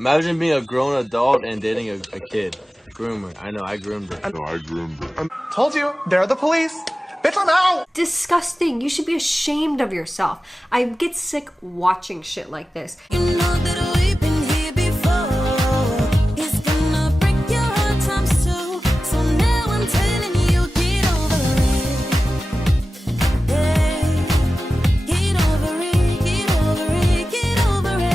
Imagine being a grown adult and dating a kid. Groomer. I know, I groomed her. Told you, they're the police. Bitch, I'm out! Disgusting. You should be ashamed of yourself. I get sick watching shit like this. You know that we've been here before. It's gonna break your heart times two. So now I'm telling you, get over it. Hey, get over it, get over it, get over it,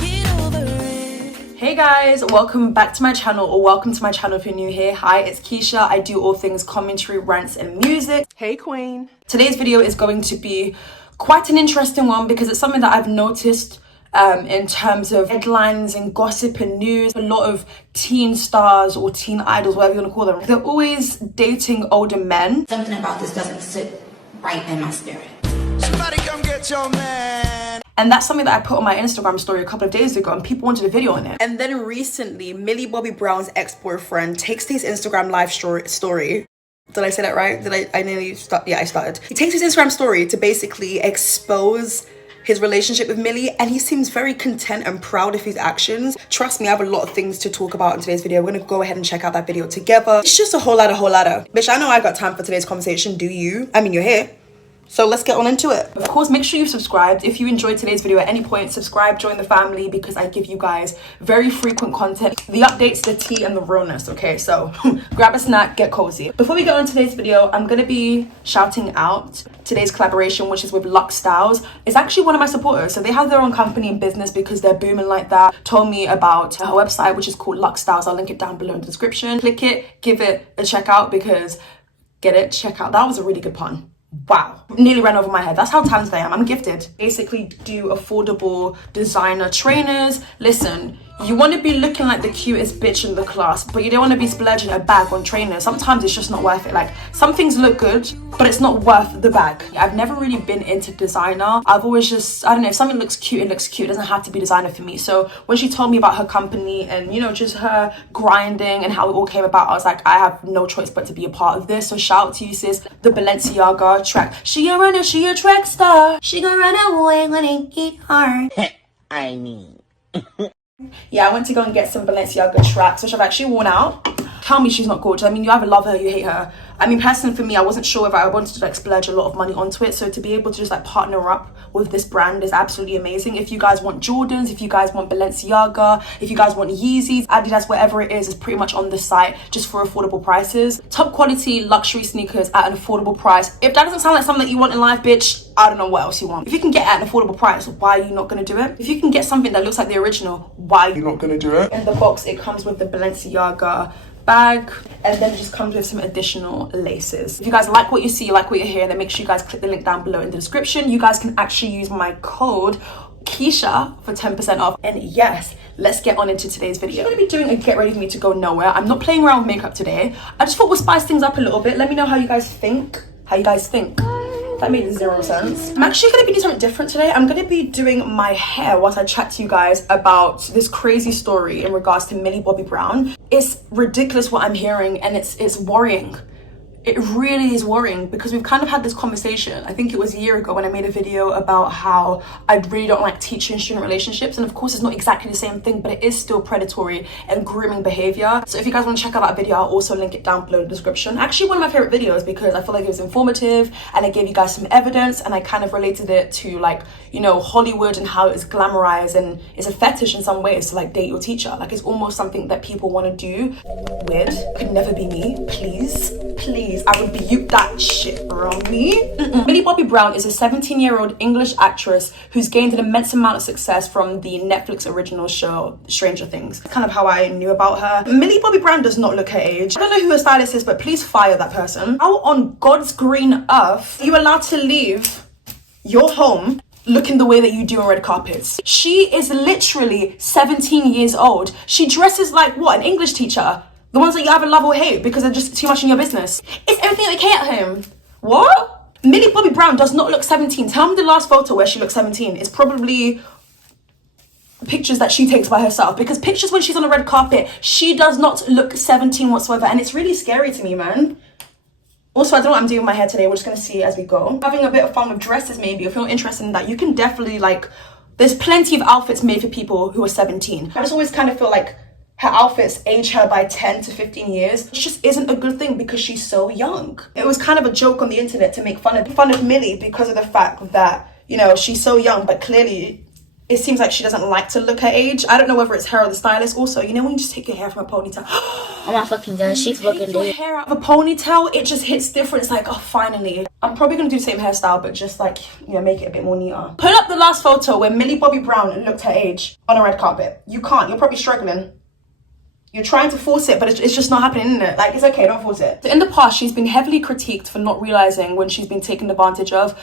get over it. Hey guys, welcome back to my channel, or welcome to my channel if you're new here. Hi, it's Keisha. I do all things commentary, rants and music. Hey queen. Today's video is going to be quite an interesting one because it's something that I've noticed in terms of headlines and gossip and news. A lot of teen stars or teen idols, whatever you want to call them, they're always dating older men. Something about this doesn't sit right in my spirit. Somebody come get your man. And that's something that I put on my Instagram story a couple of days ago and people wanted a video on it. And then recently, Millie Bobby Brown's ex-boyfriend takes his Instagram live story. Did I say that right? I nearly start? Yeah, I started. He takes his Instagram story to basically expose his relationship with Millie, and he seems very content and proud of his actions. Trust me, I have a lot of things to talk about in today's video. We're gonna go ahead and check out that video together. It's just a whole lot. Bitch, I know I got time for today's conversation. Do you? I mean, you're here. So let's get on into it. Of course, make sure you've subscribed. If you enjoyed today's video at any point, subscribe, join the family, because I give you guys very frequent content. The updates, the tea, and the realness, okay? So grab a snack, get cozy. Before we get on today's video, I'm gonna be shouting out today's collaboration, which is with Lux Styles. It's actually one of my supporters. So they have their own company and business because they're booming like that. Told me about her website, which is called Lux Styles. I'll link it down below in the description. Click it, give it a check out, because get it, check out. That was a really good pun. Wow, nearly ran over my head. That's how talented I am. I'm gifted. Basically do affordable designer trainers. Listen, you want to be looking like the cutest bitch in the class, but you don't want to be splurging a bag on trainers. Sometimes it's just not worth it. Like, some things look good, but it's not worth the bag. I've never really been into designer. I've always just, I don't know, if something looks cute, it looks cute. It doesn't have to be designer for me. So when she told me about her company and, you know, just her grinding and how it all came about, I was like, I have no choice but to be a part of this. So shout out to you, sis. The Balenciaga Track. She a runner, she a track star. She gonna run away when it get hard. I mean. Yeah, I went to go and get some Balenciaga Tracks, which I've actually worn out. Tell me she's not gorgeous. I mean, you either love her or you hate her. I mean, personally for me, I wasn't sure if I wanted to like splurge a lot of money onto it. So to be able to just like partner up with this brand is absolutely amazing. If you guys want Jordans, if you guys want Balenciaga, if you guys want Yeezys, Adidas, whatever it is pretty much on the site just for affordable prices. Top quality luxury sneakers at an affordable price. If that doesn't sound like something that you want in life, bitch, I don't know what else you want. If you can get at an affordable price, why are you not gonna do it? If you can get something that looks like the original, why are you not gonna do it? In the box, it comes with the Balenciaga bag, and then it just comes with some additional laces. If you guys like what you see, like what you hear, then make sure you guys click the link down below in the description. You guys can actually use my code Keisha for 10% off. And yes, let's get on into today's video. I'm gonna be doing a get ready for me to go nowhere. I'm not playing around with makeup today. I just thought we'll spice things up a little bit. Let me know how you guys think. That made zero sense. I'm actually gonna be doing something different today. I'm gonna be doing my hair whilst I chat to you guys about this crazy story in regards to Millie Bobby Brown. It's ridiculous what I'm hearing, and it's worrying. It really is worrying because we've kind of had this conversation. I think it was a year ago when I made a video about how I really don't like teacher and student relationships. And of course, it's not exactly the same thing, but it is still predatory and grooming behavior. So if you guys want to check out that video, I'll also link it down below in the description. Actually, one of my favorite videos because I feel like it was informative and I gave you guys some evidence and I kind of related it to, like, you know, Hollywood and how it's glamorized and it's a fetish in some ways to like date your teacher. Like, it's almost something that people want to do. Weird. Could never be me. Please. I rebuke that shit from me. Millie Bobby Brown is a 17-year-old English actress who's gained an immense amount of success from the Netflix original show Stranger Things. Kind of how I knew about her. Millie Bobby Brown does not look her age. I don't know who her stylist is, but please fire that person. How on God's green earth are you allowed to leave your home looking the way that you do on red carpets? She is literally 17 years old. She dresses like what? An English teacher. The ones that you either love or hate because they're just too much in your business. Is everything okay at home? What? Millie Bobby Brown does not look 17. Tell me the last photo where she looks 17. It's probably pictures that she takes by herself, because pictures when she's on the red carpet, she does not look 17 whatsoever, and it's really scary to me, man. Also, I don't know what I'm doing with my hair today. We're just gonna see as we go. Having a bit of fun with dresses maybe. If you're interested in that, you can definitely like There's plenty of outfits made for people who are 17. I just always kind of feel like her outfits age her by 10 to 15 years. It just isn't a good thing because she's so young. It was kind of a joke on the internet to make fun of Millie because of the fact that, you know, she's so young, but clearly it seems like she doesn't like to look her age. I don't know whether it's her or the stylist. Also, you know when you just take your hair from a ponytail? Oh my fucking god, she's looking Take your dead. hair out of a ponytail, it just hits different. It's like, oh, finally. I'm probably gonna do the same hairstyle, but just like, you know, make it a bit more neater. Put up the last photo where Millie Bobby Brown looked her age on a red carpet. You can't, you're probably struggling. You're trying to force it, but it's just not happening, isn't it? Like, it's okay, don't force it. So in the past, she's been heavily critiqued for not realizing when she's been taken advantage of.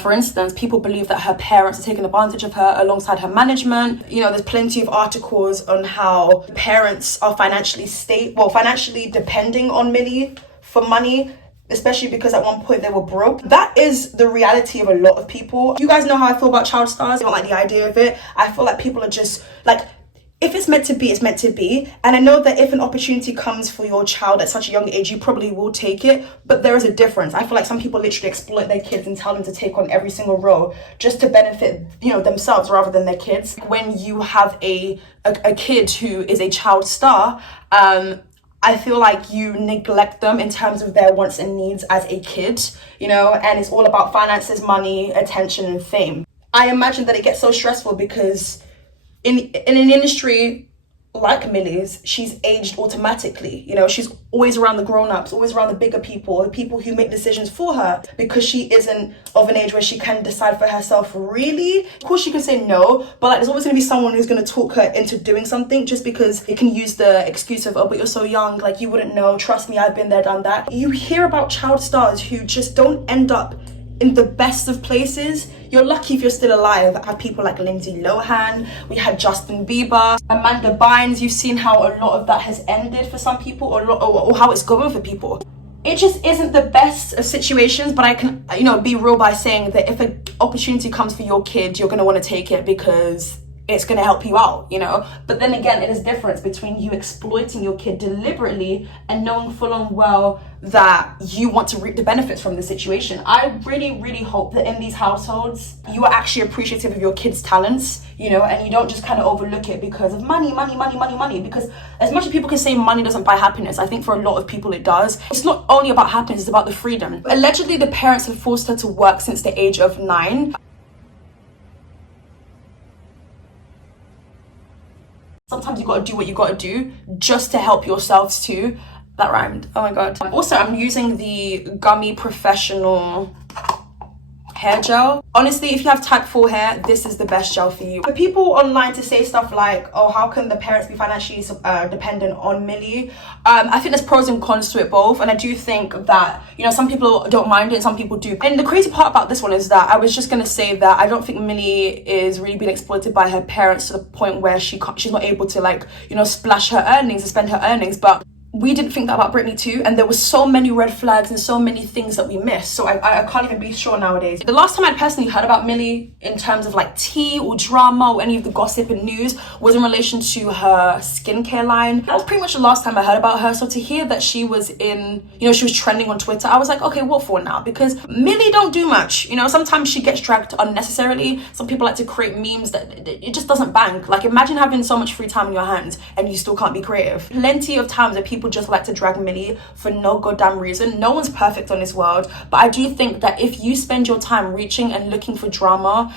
For instance, people believe that her parents are taking advantage of her alongside her management. You know, there's plenty of articles on how parents are financially depending on Millie for money, especially because at one point they were broke. That is the reality of a lot of people. You guys know how I feel about child stars. I don't like the idea of it. I feel like people are just like, if it's meant to be, it's meant to be. And I know that if an opportunity comes for your child at such a young age, you probably will take it. But there is a difference. I feel like some people literally exploit their kids and tell them to take on every single role just to benefit, you know, themselves rather than their kids. When you have a kid who is a child star, I feel like you neglect them in terms of their wants and needs as a kid, you know, and it's all about finances, money, attention, and fame. I imagine that it gets so stressful because in an industry like Millie's, she's aged automatically. You know, she's always around the grown-ups, always around the bigger people, the people who make decisions for her, because she isn't of an age where she can decide for herself, really. Of course, she can say no, but like, there's always going to be someone who's going to talk her into doing something just because it can use the excuse of, oh, but you're so young, like, you wouldn't know. Trust me, I've been there, done that. You hear about child stars who just don't end up in the best of places. You're lucky if you're still alive. I have people like Lindsay Lohan, we had Justin Bieber, Amanda Bynes. You've seen how a lot of that has ended for some people, or how it's going for people. It just isn't the best of situations, but I can, you know, be real by saying that if an opportunity comes for your kid, you're going to want to take it because it's going to help you out, you know. But then again, it is difference between you exploiting your kid deliberately and knowing full and well that you want to reap the benefits from the situation. I really, really hope that in these households, you are actually appreciative of your kids' talents, you know, and you don't just kind of overlook it because of money. Because as much as people can say money doesn't buy happiness, I think for a lot of people it does. It's not only about happiness, it's about the freedom. Allegedly, the parents have forced her to work since the age of 9. Sometimes you gotta do what you gotta do just to help yourselves too. That rhymed. Oh my god. Also, I'm using the Gummy Professional hair gel. Honestly, if you have type 4 hair, this is the best gel for you. For people online to say stuff like, oh, how can the parents be financially dependent on Millie? I think there's pros and cons to it both, and I do think that, you know, some people don't mind it and some people do. And the crazy part about this one is that I was just gonna say that I don't think Millie is really being exploited by her parents to the point where she's not able to, like, you know, splash her earnings and spend her earnings. But we didn't think that about Britney too, and there was so many red flags and so many things that we missed. So I can't even be sure nowadays. The last time I personally heard about Millie in terms of like tea or drama or any of the gossip and news was in relation to her skincare line. That was pretty much the last time I heard about her. So to hear that she was in, you know, she was trending on Twitter, I was like, okay, what for now? Because Millie don't do much. You know, sometimes she gets dragged unnecessarily. Some people like to create memes that it just doesn't bank. Like, imagine having so much free time in your hands and you still can't be creative. Plenty of times that people just like to drag Millie for no goddamn reason. No one's perfect on this world, but I do think that if you spend your time reaching and looking for drama,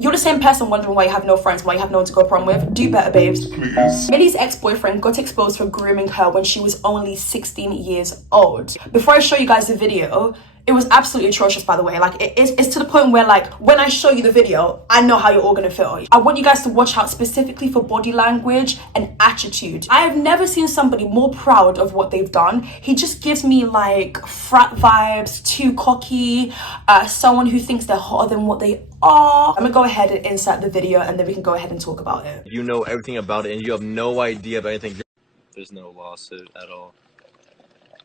you're the same person wondering why you have no friends, why you have no one to go prom with. Do better, babes. Please. Millie's ex-boyfriend got exposed for grooming her when she was only 16 years old. Before I show you guys the video, it was absolutely atrocious, by the way. Like, it's to the point where, like, when I show you the video, I know how you're all gonna feel. I want you guys to watch out specifically for body language and attitude. I have never seen somebody more proud of what they've done. He just gives me, like, frat vibes, too cocky, someone who thinks they're hotter than what they are. I'm gonna go ahead and insert the video, and then we can go ahead and talk about it. You know everything about it, and you have no idea about anything. There's no lawsuit at all.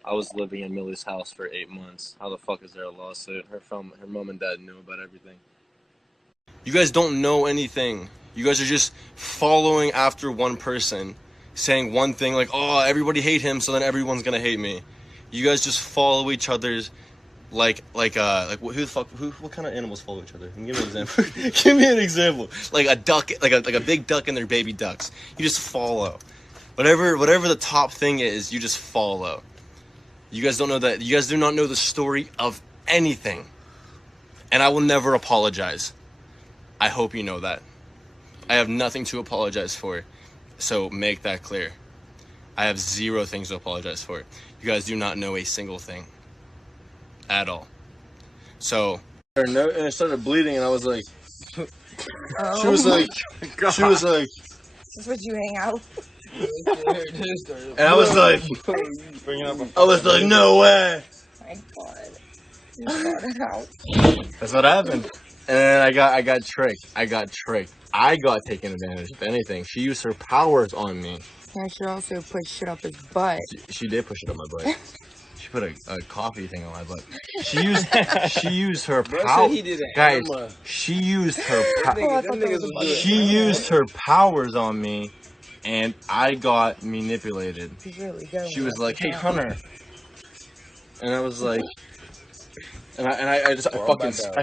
I was living in Millie's house for 8 months. How the fuck is there a lawsuit? Her mom and dad knew about everything. You guys don't know anything. You guys are just following after one person, saying one thing like, oh, everybody hate him, so then everyone's gonna hate me. You guys just follow each other's who the fuck, what kind of animals follow each other? Give me an example. Give me an example. Like a duck, like a big duck and their baby ducks. You just follow. Whatever the top thing is, you just follow. You guys don't know that. You guys do not know the story of anything. And I will never apologize. I hope you know that. I have nothing to apologize for. So make that clear. I have 0 things to apologize for. You guys do not know a single thing. At all. So and it started bleeding, and I was like, she was like, That's what you hang out. and I was like, no way. My God. You brought it out. That's what happened. And then I got tricked. I got taken advantage of. If anything, she used her powers on me. I should also put shit up his butt. She did push it up my butt. She put a coffee thing on my butt. She used her power. Guys, she used her powers on me, and I got manipulated. She was like, "Hey, Hunter," and I was like, I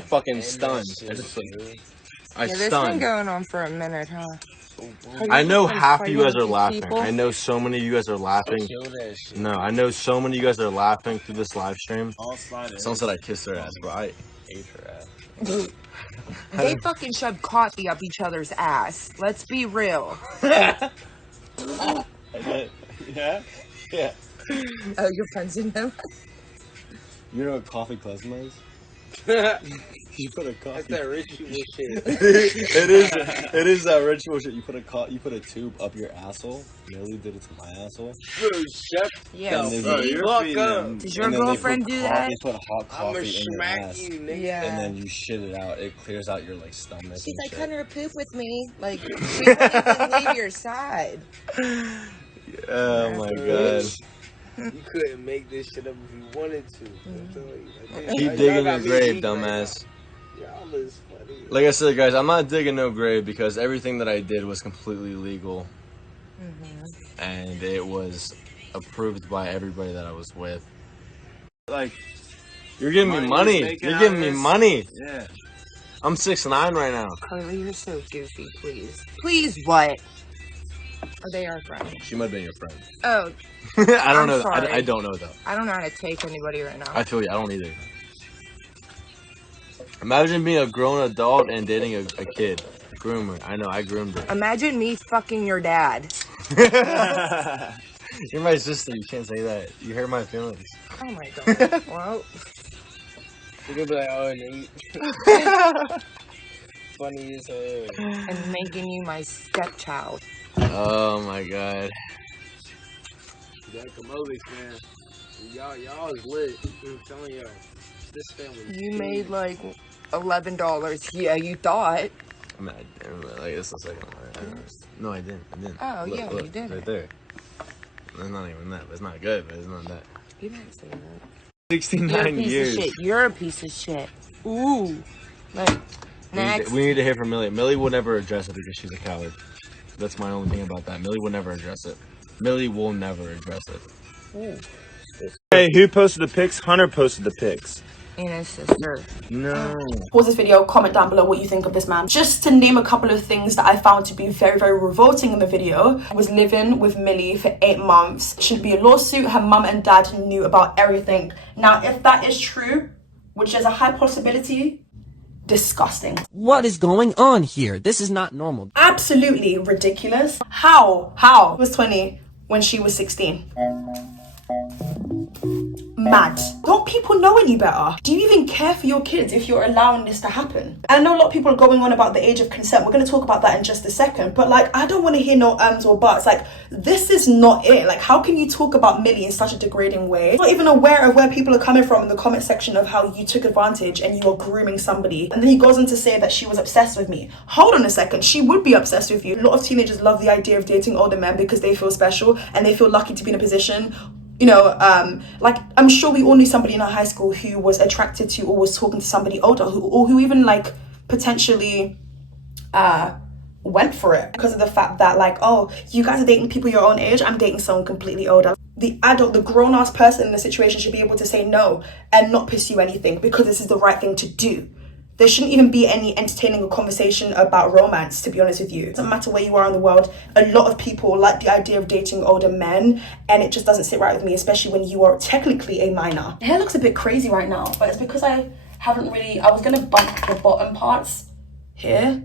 fucking stunned. This been going on for a minute, huh? I know half of you guys are laughing. I know so many of you guys are laughing. No, I know so many of you guys are laughing through this live stream. Someone said I kissed her ass, but I ate her ass. They fucking shoved coffee up each other's ass. Let's be real. Yeah? Yeah. Oh, you're friends with him? You know what coffee plasma is? You put a coffee. That's that ritual shit. It is that ritual shit. You put a tube up your asshole. Millie did it to my asshole. Yeah. Does your girlfriend do that? They put hot coffee in your ass. Yeah. And then you shit it out. It clears out your like stomach. She's like, Hunter, poop with me. Like, she won't even leave your side. Oh my god. You couldn't make this shit up if you wanted to. Keep digging your grave, dumbass. Y'all is funny. Like I said, guys, I'm not digging no grave because everything that I did was completely legal. And it was approved by everybody that I was with. Like, you're giving me money. You're giving me money. Yeah. I'm 6'9" right now. Carly, you're so goofy, please. Please what? Are they our friends? She might have been your friend. Oh. I don't know. Sorry. I don't know, though. I don't know how to take anybody right now. I feel you. I don't either. Imagine being a grown adult and dating a kid. Groomer. I know. I groomed her. Imagine me fucking your dad. You're my sister. You can't say that. You hurt my feelings. Oh my god. Well. You're gonna be like, oh, Nate. Funny as hell. And making you my stepchild. Oh my god. Yeah, Kamoli's, man. Y'all is lit. I'm telling y'all. This family. You made like $11. Yeah, you thought. I mean, I didn't. Like, this is like, no, I didn't. Oh, look, yeah, look, you did. Right there. It's not even that. It's not good, but it's not that. You didn't say that. 69 years. Of shit. You're a piece of shit. Ooh. Like, next. We need to hear from Millie. Millie will never address it because she's a coward. That's my only thing about that. Millie will never address it. Millie will never address it. Ooh. Hey, who posted the pics? Hunter posted the pics. And his sister. No. Pause this video, comment down below what you think of this man. Just to name a couple of things that I found to be very, very revolting in the video. He was living with Millie for 8 months. It should be a lawsuit. Her mum and dad knew about everything. Now, if that is true, which is a high possibility, disgusting. What is going on here? This is not normal. Absolutely ridiculous. How? He was 20 when she was 16. Mad. Don't people know any better? Do you even care for your kids if you're allowing this to happen? And I know a lot of people are going on about the age of consent. We're going to talk about that in just a second. But like, I don't want to hear no ums or buts. Like, this is not it. Like, how can you talk about Millie in such a degrading way? Not even aware of where people are coming from in the comment section of how you took advantage and you were grooming somebody. And then he goes on to say that she was obsessed with me. Hold on a second. She would be obsessed with you. A lot of teenagers love the idea of dating older men because they feel special and they feel lucky to be in a position. You know, like, I'm sure we all knew somebody in our high school who was attracted to or was talking to somebody older who even, like, potentially went for it because of the fact that, like, oh, you guys are dating people your own age, I'm dating someone completely older. the adult, the grown-ass person in the situation should be able to say no and not pursue anything because this is the right thing to do. There shouldn't even be any entertaining conversation about romance, to be honest with you. It doesn't matter where you are in the world. A lot of people like the idea of dating older men, and it just doesn't sit right with me, especially when you are technically a minor. My hair looks a bit crazy right now, but it's because I was gonna bump the bottom parts here.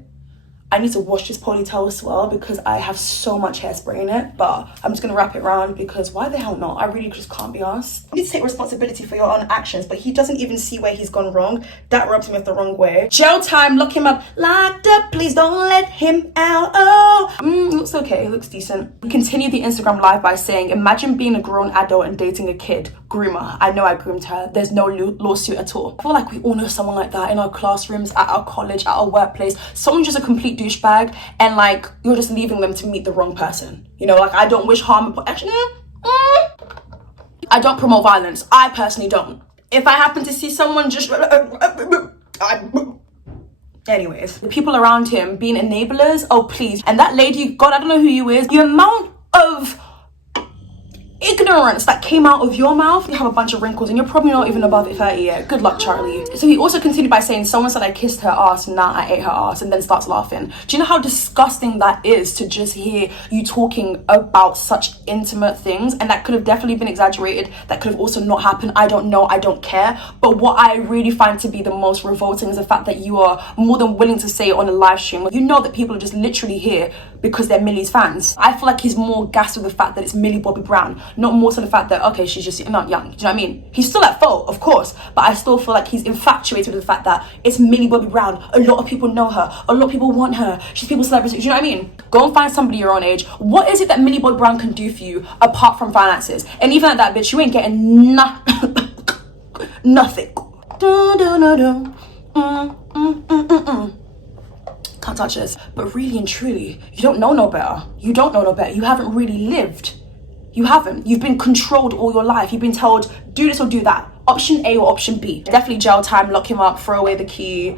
I need to wash this ponytail as well because I have so much hairspray in it, but I'm just gonna wrap it around because why the hell not? I really just can't be arsed. You need to take responsibility for your own actions, but he doesn't even see where he's gone wrong. That rubs me the wrong way. Jail time, lock him up, locked up, please don't let him out. Oh, looks okay, it looks decent. We continue the Instagram live by saying, imagine being a grown adult and dating a kid. Groomer, I know I groomed her. There's no lawsuit at all. I feel like we all know someone like that in our classrooms, at our college, at our workplace. Someone's just a complete douchebag and like you're just leaving them to meet the wrong person. You know, like I don't wish harm upon, actually, I don't promote violence. I personally don't. If I happen to see someone just anyways, the people around him being enablers, oh please. And that lady, God, I don't know who you is. The amount of ignorance that came out of your mouth, you have a bunch of wrinkles and you're probably not even above 30 yet. Good luck, Charlie. So he also continued by saying, someone said I kissed her ass and now I ate her ass, and then starts laughing. Do you know how disgusting that is to just hear you talking about such intimate things? And that could have definitely been exaggerated. That could have also not happened. I don't know. I don't care. But what I really find to be the most revolting is the fact that you are more than willing to say it on a live stream. You know that people are just literally here because they're Millie's fans. I feel like he's more gassed with the fact that it's Millie Bobby Brown, not more so the fact that, okay, she's just not young. Do you know what I mean? He's still at fault, of course, but I still feel like he's infatuated with the fact that it's Millie Bobby Brown. A lot of people know her. A lot of people want her. She's people's celebrity. Do you know what I mean? Go and find somebody your own age. What is it that Millie Bobby Brown can do for you apart from finances? And even at that, bitch, you ain't getting nothing. Can't touch this. But really and truly, you don't know no better. You don't know no better. You haven't really lived. You haven't. You've been controlled all your life. You've been told, do this or do that. Option A or option B. Definitely jail time, lock him up, throw away the key.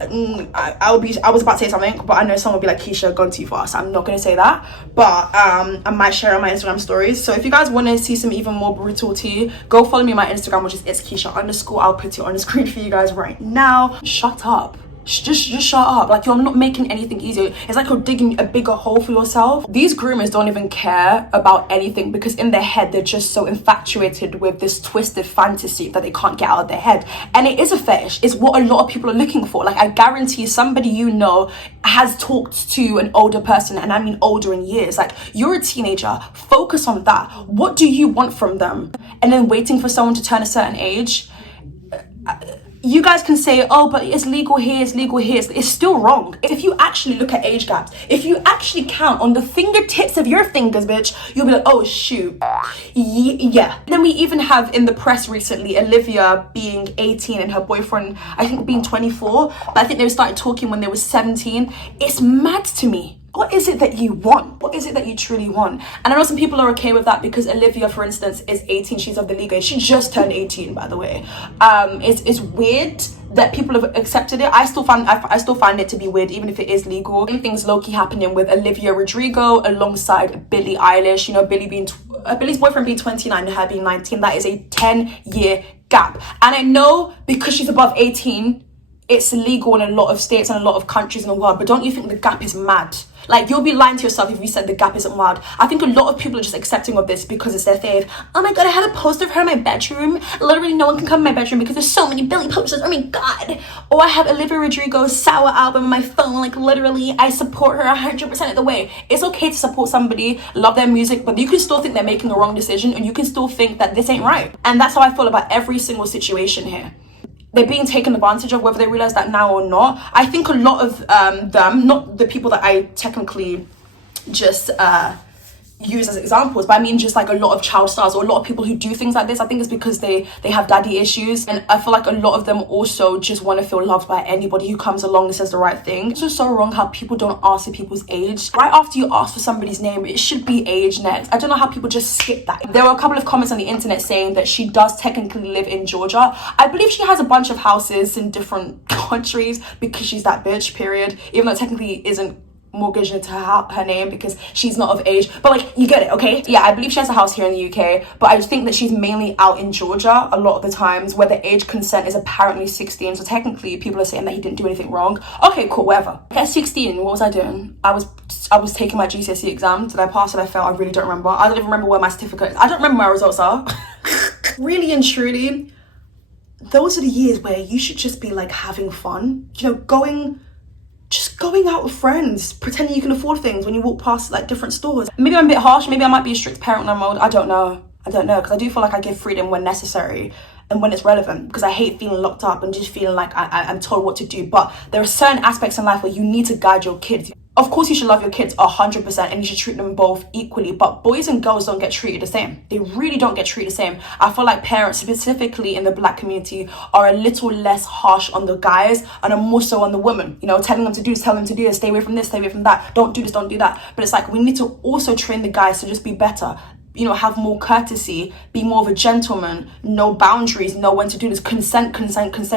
I was about to say something, but I know someone will be like, Keisha, gone too far, so I'm not going to say that. But I might share on my Instagram stories. So if you guys want to see some even more brutal tea, go follow me on my Instagram, which is Itzkeisha_. I'll put it on the screen for you guys right now. Shut up. Just shut up. Like, you're not making anything easier. It's like you're digging a bigger hole for yourself. These groomers don't even care about anything because in their head they're just so infatuated with this twisted fantasy that they can't get out of their head. And it is a fetish. It's what a lot of people are looking for. Like, I guarantee somebody you know has talked to an older person, and I mean older in years. Like, you're a teenager, focus on that. What do you want from them? And then waiting for someone to turn a certain age. You guys can say, oh, but it's legal here, it's legal here. It's still wrong. If you actually look at age gaps, if you actually count on the fingertips of your fingers, bitch, you'll be like, oh, shoot. Yeah. Then we even have in the press recently, Olivia being 18 and her boyfriend, I think, being 24. But I think they started talking when they were 17. It's mad to me. What is it that you want? What is it that you truly want? And I know some people are okay with that because Olivia, for instance, is 18. She's of the legal age. She just turned 18, by the way. It's weird that people have accepted it. I still find it to be weird, even if it is legal. Same things low-key happening with Olivia Rodrigo alongside Billie Eilish. You know, Billie's boyfriend being 29 and her being 19. That is a 10-year gap. And I know because she's above 18, it's illegal in a lot of states and a lot of countries in the world, but don't you think the gap is mad? Like, you'll be lying to yourself if you said the gap isn't wild. I think a lot of people are just accepting of this because it's their fave. Oh my god, I have a poster of her in my bedroom. Literally no one can come in my bedroom because there's so many Billie posters. Oh my god. Or I have Olivia Rodrigo's Sour album on my phone. Like, literally, I support her 100% of the way. It's okay to support somebody, love their music, but you can still think they're making a wrong decision, and you can still think that this ain't right. And that's how I feel about every single situation here. They're being taken advantage of, whether they realize that now or not. I think a lot of them, not the people that I technically just use as examples, but I mean just like a lot of child stars or a lot of people who do things like this, I think it's because they have daddy issues. And I feel like a lot of them also just want to feel loved by anybody who comes along and says the right thing. It's just so wrong how people don't ask for people's age. Right after you ask for somebody's name, it should be age next. I don't know how people just skip that. There were a couple of comments on the internet saying that she does technically live in Georgia. I believe she has a bunch of houses in different countries because she's that bitch, period. Even though it technically isn't mortgage into her name because she's not of age. But like, you get it, okay? Yeah, I believe she has a house here in the UK, but I think that she's mainly out in Georgia a lot of the times where the age consent is apparently 16. So technically people are saying that he didn't do anything wrong. Okay, cool, whatever. At 16, what was I doing? I was taking my GCSE exam. Did I pass? Did I fail? I really don't remember. I don't even remember where my certificate is. I don't remember my results are. Really and truly, those are the years where you should just be like having fun, you know, going out with friends, pretending you can afford things when you walk past like different stores. Maybe I'm a bit harsh, maybe I might be a strict parent when I'm old. I don't know, because I do feel like I give freedom when necessary and when it's relevant, because I hate feeling locked up and just feeling like I'm told what to do. But there are certain aspects in life where you need to guide your kids. Of course you should love your kids 100% and you should treat them both equally, but boys and girls don't get treated the same. They really don't get treated the same. I feel like parents, specifically in the black community, are a little less harsh on the guys and are more so on the women. You know, telling them to do this, tell them to do this, stay away from this, stay away from that, don't do this, don't do that. But it's like we need to also train the guys to just be better. You know, have more courtesy, be more of a gentleman, know boundaries, know when to do this. Consent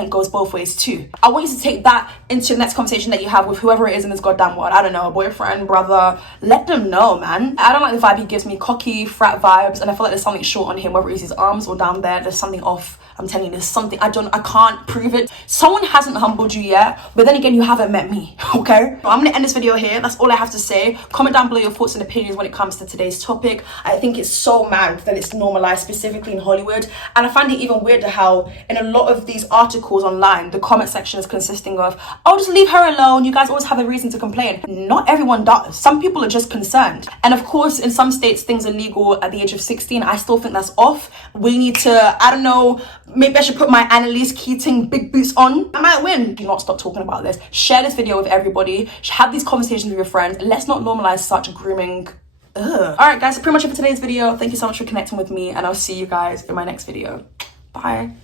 goes both ways too. I want you to take that into the next conversation that you have with whoever it is in this goddamn world. I don't know, a boyfriend, brother, let them know, man. I don't like the vibe he gives me, cocky, frat vibes, and I feel like there's something short on him, whether it's his arms or down there's something off. I'm telling you, there's something, I can't prove it. Someone hasn't humbled you yet, but then again, you haven't met me, okay? I'm gonna end this video here. That's all I have to say. Comment down below your thoughts and opinions when it comes to today's topic. I think it's so mad that it's normalized, specifically in Hollywood. And I find it even weirder how in a lot of these articles online, the comment section is consisting of, oh, just leave her alone. You guys always have a reason to complain. Not everyone does. Some people are just concerned. And of course, in some states, things are legal at the age of 16. I still think that's off. We need to, I don't know, maybe I should put my Annalise Keating big boots on. I might win. Do not stop talking about this. Share this video with everybody. Have these conversations with your friends. Let's not normalize such grooming. Ugh. All right, guys, that's pretty much it for today's video. Thank you so much for connecting with me, and I'll see you guys in my next video. Bye.